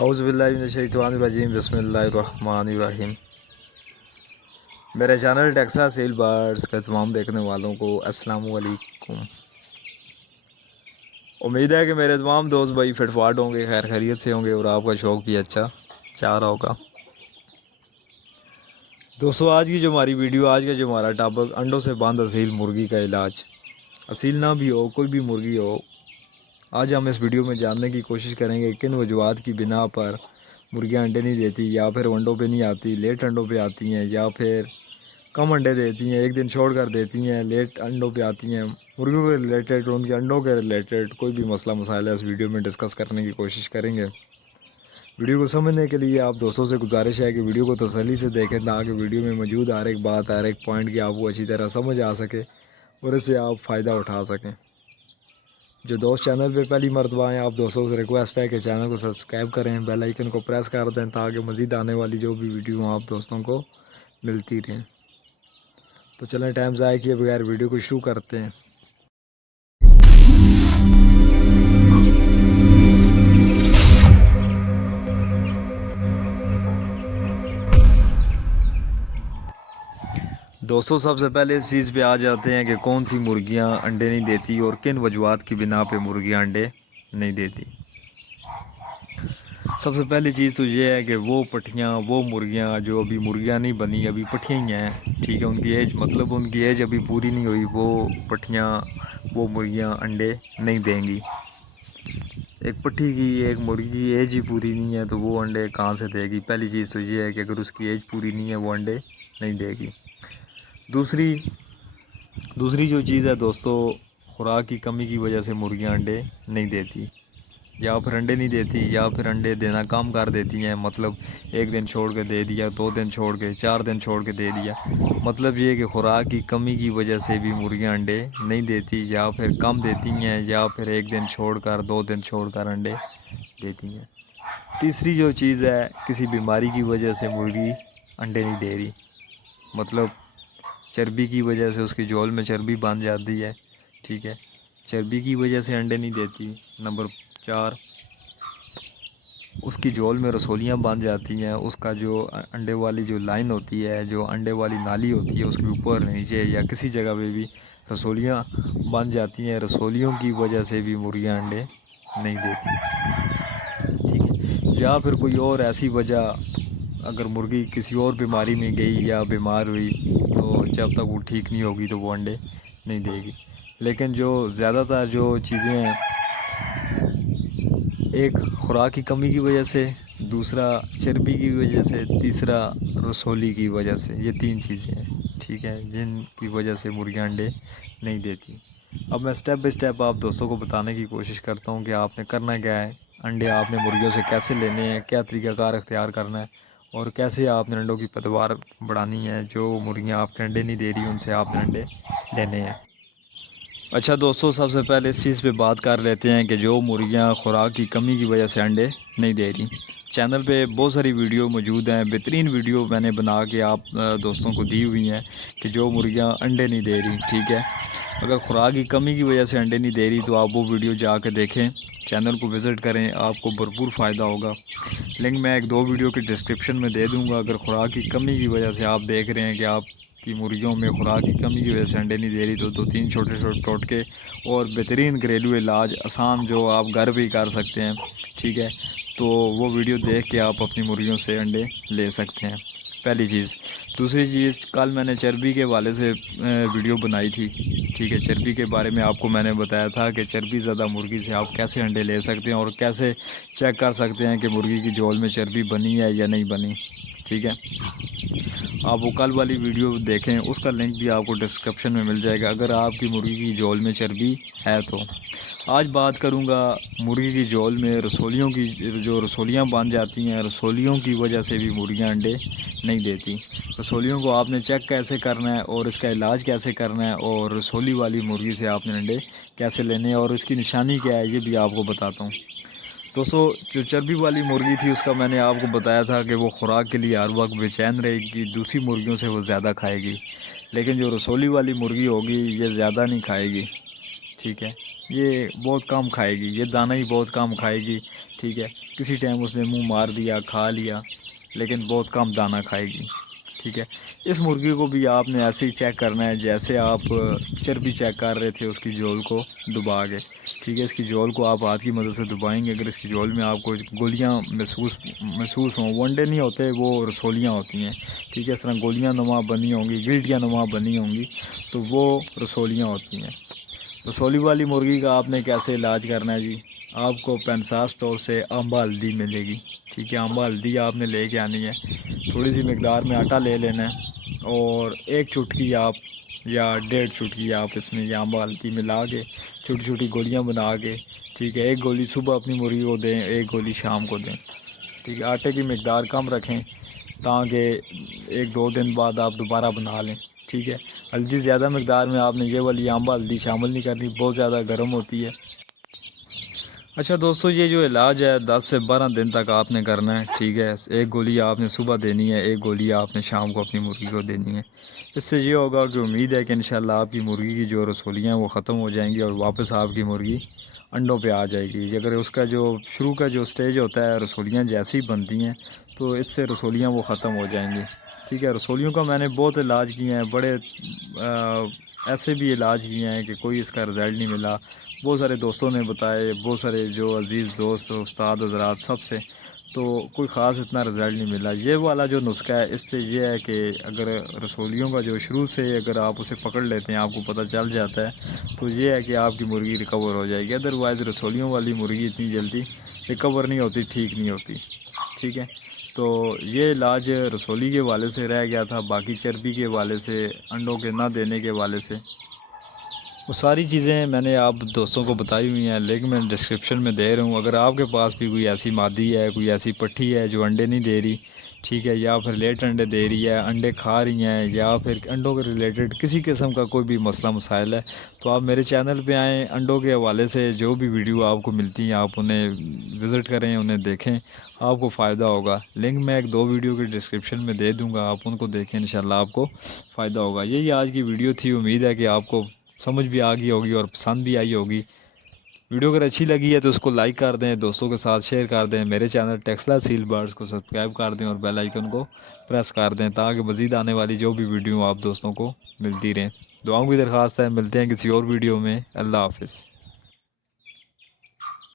اعوذ باللہ من الشیطان الرجیم بسم اللہ الرحمن الرحیم۔ میرے چینل ٹیکساس سیل بارڈز کے تمام دیکھنے والوں کو السلام علیکم۔ امید ہے کہ میرے تمام دوست بھائی فٹ فاٹ ہوں گے، خیر خیریت سے ہوں گے اور آپ کا شوق بھی اچھا چاہ رہا ہوگا۔ دوستو آج کی جو ہماری ویڈیو، آج کا جو ہمارا ٹاپک، انڈوں سے بند اصیل مرغی کا علاج۔ اصیل نہ بھی ہو، کوئی بھی مرغی ہو، آج ہم اس ویڈیو میں جاننے کی کوشش کریں گے کن وجوہات کی بنا پر مرغیاں انڈے نہیں دیتی، یا پھر انڈوں پہ نہیں آتی، لیٹ انڈوں پہ آتی ہیں، یا پھر کم انڈے دیتی ہیں، ایک دن چھوڑ کر دیتی ہیں، لیٹ انڈوں پہ آتی ہیں۔ مرغیوں کے ریلیٹڈ، ان کے انڈوں کے ریلیٹڈ کوئی بھی مسئلہ مسائل ہے اس ویڈیو میں ڈسکس کرنے کی کوشش کریں گے۔ ویڈیو کو سمجھنے کے لیے آپ دوستوں سے گزارش ہے کہ ویڈیو کو تسلی سے دیکھیں تاکہ ویڈیو میں موجود ہر ایک بات، ہر ایک پوائنٹ کی آپ کو اچھی طرح سمجھ آ سکے اور اس سے آپ فائدہ اٹھا سکیں۔ جو دوست چینل پہ پہلی مرتبہ ہیں، آپ دوستوں سے ریکویسٹ ہے کہ چینل کو سبسکرائب کریں، بیل آئیکن کو پریس کر دیں تاکہ مزید آنے والی جو بھی ویڈیو آپ دوستوں کو ملتی رہیں۔ تو چلیں ٹائم ضائع کیے بغیر ویڈیو کو شروع کرتے ہیں۔ دوستوں سب سے پہلے اس چیز پہ آ جاتے ہیں کہ کون سی مرغیاں انڈے نہیں دیتی اور کن وجوہات کی بنا پہ مرغیاں انڈے نہیں دیتی۔ سب سے پہلی چیز تو یہ ہے کہ وہ پٹھیاں، وہ مرغیاں جو ابھی مرغیاں نہیں بنی، ابھی پٹھیاں ہی ہیں، ٹھیک ہے، ان کی ایج، مطلب ان کی ایج ابھی پوری نہیں ہوئی، وہ پٹھیاں، وہ مرغیاں انڈے نہیں دیں گی۔ ایک پٹھی کی، ایک مرغی کی ایج ہی پوری نہیں ہے تو وہ انڈے کہاں سے دے گی؟ پہلی چیز تو یہ ہے کہ اگر اس کی ایج پوری نہیں ہے وہ انڈے نہیں دے گی۔ دوسری جو چیز ہے دوستو، خوراک کی کمی کی وجہ سے مرغیاں انڈے نہیں دیتی، یا پھر انڈے نہیں دیتی، یا پھر انڈے دینا کم کر دیتی ہیں، مطلب ایک دن چھوڑ کے دے دیا، 2 دن چھوڑ کے، 4 دن چھوڑ کے دے دیا۔ مطلب یہ کہ خوراک کی کمی کی وجہ سے بھی مرغیاں انڈے نہیں دیتی، یا پھر کم دیتی ہیں، یا پھر ایک دن چھوڑ کر، 2 دن چھوڑ کر انڈے دیتی ہیں۔ تیسری جو چیز ہے، کسی بیماری کی وجہ سے مرغی انڈے نہیں دے رہی، مطلب چربی کی وجہ سے اس کی جول میں چربی بن جاتی ہے، ٹھیک ہے، چربی کی وجہ سے انڈے نہیں دیتی۔ نمبر 4، اس کی جول میں رسولیاں بن جاتی ہیں، اس کا جو انڈے والی جو لائن ہوتی ہے، جو انڈے والی نالی ہوتی ہے، اس کے اوپر نیچے یا کسی جگہ پہ بھی رسولیاں بن جاتی ہیں، رسولیوں کی وجہ سے بھی مرغیاں انڈے نہیں دیتی، ٹھیک ہے۔ یا پھر کوئی اور ایسی وجہ، اگر مرغی کسی اور بیماری میں گئی یا بیمار ہوئی تو جب تک وہ ٹھیک نہیں ہوگی تو وہ انڈے نہیں دے گی۔ لیکن جو زیادہ تر جو چیزیں ہیں، ایک خوراک کی کمی کی وجہ سے، دوسرا چربی کی وجہ سے، تیسرا رسولی کی وجہ سے، یہ 3 چیزیں ہیں، ٹھیک ہے، جن کی وجہ سے مرغیاں انڈے نہیں دیتی۔ اب میں سٹیپ بائی سٹیپ آپ دوستوں کو بتانے کی کوشش کرتا ہوں کہ آپ نے کرنا کیا ہے، انڈے آپ نے مرغیوں سے کیسے لینے ہیں، کیا طریقہ کار اختیار کرنا ہے، اور کیسے آپ نے انڈوں کی پیداوار بڑھانی ہے۔ جو مرغیاں آپ کے انڈے نہیں دے رہی ان سے آپ نے انڈے لینے ہیں۔ اچھا دوستو، سب سے پہلے اس چیز پہ بات کر لیتے ہیں کہ جو مرغیاں خوراک کی کمی کی وجہ سے انڈے نہیں دے رہی۔ چینل پہ بہت ساری ویڈیو موجود ہیں، بہترین ویڈیو میں نے بنا کے آپ دوستوں کو دی ہوئی ہیں کہ جو مرغیاں انڈے نہیں دے رہی، ٹھیک ہے۔ اگر خوراک کی کمی کی وجہ سے انڈے نہیں دے رہی تو آپ وہ ویڈیو جا کے دیکھیں، چینل کو وزٹ کریں، آپ کو بھرپور فائدہ ہوگا۔ لنک میں 1-2 ویڈیو کی ڈسکرپشن میں دے دوں گا۔ اگر خوراک کی کمی کی وجہ سے آپ دیکھ رہے ہیں کہ آپ کی مرغیوں میں خوراک کی کمی کی وجہ سے انڈے نہیں دے رہی تو 2-3 چھوٹے چھوٹے ٹوٹکے اور بہترین گھریلو علاج آسان جو آپ گھر پہ ہی کر سکتے ہیں، ٹھیک ہے، تو وہ ویڈیو دیکھ کے آپ اپنی مرغیوں سے انڈے لے سکتے ہیں، پہلی چیز۔ دوسری چیز، کل میں نے چربی کے حوالے سے ویڈیو بنائی تھی، ٹھیک ہے، چربی کے بارے میں آپ کو میں نے بتایا تھا کہ چربی زیادہ مرغی سے آپ کیسے انڈے لے سکتے ہیں اور کیسے چیک کر سکتے ہیں کہ مرغی کی جول میں چربی بنی ہے یا نہیں بنی، ٹھیک ہے۔ آپ وہ کل والی ویڈیو دیکھیں، اس کا لنک بھی آپ کو ڈسکرپشن میں مل جائے گا اگر آپ کی مرغی کی جول میں چربی ہے تو۔ آج بات کروں گا مرغی کی جول میں رسولیوں کی، جو رسولیاں بن جاتی ہیں، رسولیوں کی وجہ سے بھی مرغیاں انڈے نہیں دیتی۔ رسولیوں کو آپ نے چیک کیسے کرنا ہے اور اس کا علاج کیسے کرنا ہے، اور رسولی والی مرغی سے آپ نے انڈے کیسے لینے ہیں اور اس کی نشانی کیا ہے، یہ بھی آپ کو بتاتا ہوں۔ دوستو، جو چربی والی مرغی تھی اس کا میں نے آپ کو بتایا تھا کہ وہ خوراک کے لیے ہر وقت بے چین رہے گی، دوسری مرغیوں سے وہ زیادہ کھائے گی، لیکن جو رسولی والی مرغی ہوگی یہ زیادہ نہیں کھائے گی، ٹھیک ہے، یہ بہت کم کھائے گی، یہ دانہ ہی بہت کم کھائے گی، ٹھیک ہے، کسی ٹائم اس نے منہ مار دیا کھا لیا، لیکن بہت کم دانہ کھائے گی، ٹھیک ہے۔ اس مرغی کو بھی آپ نے ایسے ہی چیک کرنا ہے جیسے آپ چربی چیک کر رہے تھے اس کی جول کو دبا کے، ٹھیک ہے۔ اس کی جول کو آپ ہاتھ کی مدد سے دبائیں گے، اگر اس کی جول میں آپ کو گولیاں محسوس ہوں، ونڈے نہیں ہوتے، وہ رسولیاں ہوتی ہیں، ٹھیک ہے، اس طرح گولیاں نما بنی ہوں گی، گلٹیاں نما بنی ہوں گی، تو وہ رسولیاں ہوتی ہیں۔ رسولی والی مرغی کا آپ نے کیسے علاج کرنا ہے جی؟ آپ کو پنسار اسٹور سے امبا ہلدی ملے گی، ٹھیک ہے، امبا ہلدی آپ نے لے کے آنی ہے، تھوڑی سی مقدار میں آٹا لے لینا ہے، اور ایک چٹکی آپ یا 1.5 چٹکی آپ اس میں یہ امبا ہلدی ملا کے چھوٹی چھوٹی گولیاں بنا کے، ٹھیک ہے، ایک گولی صبح اپنی مرغی کو دیں، ایک گولی شام کو دیں، ٹھیک ہے۔ آٹے کی مقدار کم رکھیں تاکہ 1-2 دن بعد آپ دوبارہ بنا لیں، ٹھیک ہے۔ ہلدی زیادہ مقدار میں آپ نے یہ والی امبا ہلدی شامل نہیں کرنی، بہت زیادہ گرم ہوتی ہے۔ اچھا دوستو، یہ جو علاج ہے 10 سے 12 دن تک آپ نے کرنا ہے، ٹھیک ہے۔ ایک گولی آپ نے صبح دینی ہے، ایک گولی آپ نے شام کو اپنی مرغی کو دینی ہے۔ اس سے یہ ہوگا کہ امید ہے کہ انشاءاللہ آپ کی مرغی کی جو رسولیاں ہیں وہ ختم ہو جائیں گی، اور واپس آپ کی مرغی انڈوں پہ آ جائے گی۔ اگر اس کا جو شروع کا جو سٹیج ہوتا ہے، رسولیاں جیسی ہی بنتی ہیں تو اس سے رسولیاں وہ ختم ہو جائیں گی، ٹھیک ہے۔ رسولیوں کا میں نے بہت علاج کیے ہیں، بڑے ایسے بھی علاج کیے ہیں کہ کوئی اس کا رزلٹ نہیں ملا، بہت سارے دوستوں نے بتائے، بہت سارے جو عزیز دوست استاد حضرات سب سے، تو کوئی خاص اتنا رزلٹ نہیں ملا۔ یہ والا جو نسخہ ہے اس سے یہ ہے کہ اگر رسولیوں کا جو شروع سے اگر آپ اسے پکڑ لیتے ہیں، آپ کو پتہ چل جاتا ہے، تو یہ ہے کہ آپ کی مرغی ریکور ہو جائے گی۔ ادروائز رسولیوں والی مرغی اتنی جلدی ریکور نہیں ہوتی، ٹھیک نہیں ہوتی، ٹھیک ہے۔ تو یہ علاج رسولی کے حوالے سے رہ گیا تھا، باقی چربی کے حوالے سے، انڈوں کے نہ دینے کے حوالے سے وہ ساری چیزیں میں نے آپ دوستوں کو بتائی ہوئی ہیں، لیکن میں ڈسکرپشن میں دے رہا ہوں۔ اگر آپ کے پاس بھی کوئی ایسی مادی ہے، کوئی ایسی پٹھی ہے جو انڈے نہیں دے رہی، ٹھیک ہے، یا پھر لیٹ انڈے دے رہی ہے، انڈے کھا رہی ہیں، یا پھر انڈوں کے ریلیٹڈ کسی قسم کا کوئی بھی مسئلہ مسائل ہے، تو آپ میرے چینل پہ آئیں، انڈوں کے حوالے سے جو بھی ویڈیو آپ کو ملتی ہیں آپ انہیں وزٹ کریں، انہیں دیکھیں، آپ کو فائدہ ہوگا۔ لنک میں 1-2 ویڈیو کے ڈسکرپشن میں دے دوں گا، آپ ان کو دیکھیں، انشاءاللہ آپ کو فائدہ ہوگا۔ یہی آج کی ویڈیو تھی، امید ہے کہ آپ کو سمجھ بھی آ گئی ہوگی اور پسند بھی آئی ہوگی۔ ویڈیو اگر اچھی لگی ہے تو اس کو لائک کر دیں، دوستوں کے ساتھ شیئر کر دیں، میرے چینل ٹیکسلا سیل برڈز کو سبسکرائب کر دیں اور بیل آئیکن کو پریس کر دیں تاکہ مزید آنے والی جو بھی ویڈیو آپ دوستوں کو ملتی رہیں۔ دعاؤں کی درخواست ہے، ملتے ہیں کسی اور ویڈیو میں، اللہ حافظ۔